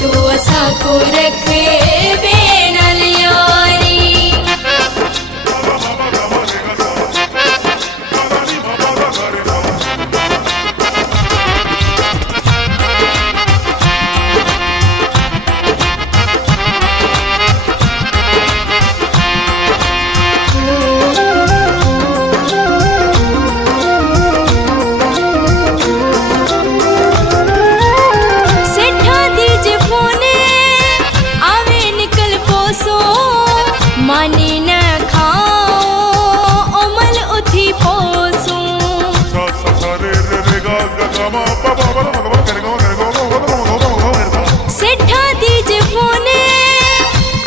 तू असा को रखे बेनल यारी। मानी न खाओ ओमल उठी पोसू सेठा दीजे फोने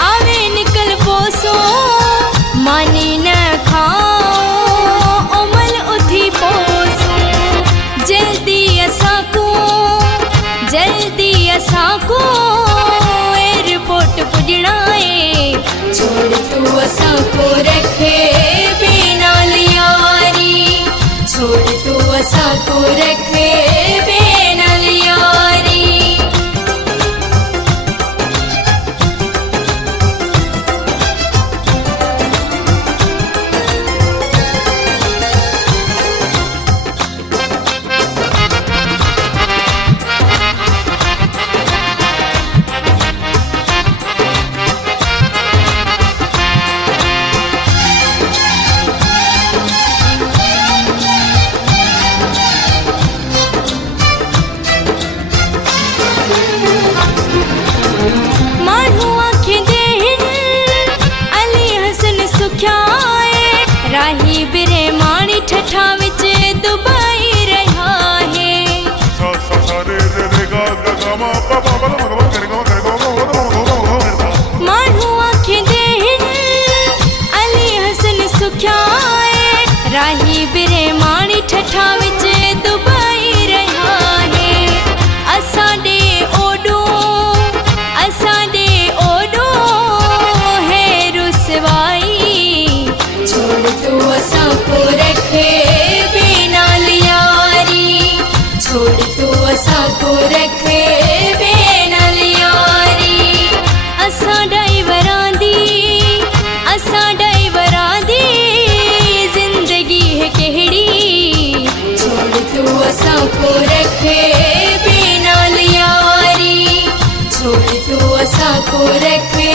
आवे निकल पोसो। मानी न खाओ ओमल उठी पोसू। जल्दी असाको एयरपोर्ट पुजणा है। छोड़ तू असा को रखे बेनल यारी। छोड़ तू असा को रखे बेनल यारी। राही बिरे माणी ठठा विच दुबई रहा है। मानू आखे देन अली हसन सुख्याए। राही बिरे माणी ठठा विच दुबई रहा है। असांडे ओडो है रुसवाई। छोड़ तू असा को रखे बेनल यारी। छोड़ तू असा को रखे बेनल यारी। असा ड्राइवरां दी जिंदगी है केहड़ी। छोड़ तू असा को रखे बेनल यारी। छोड़ तू असा को रखे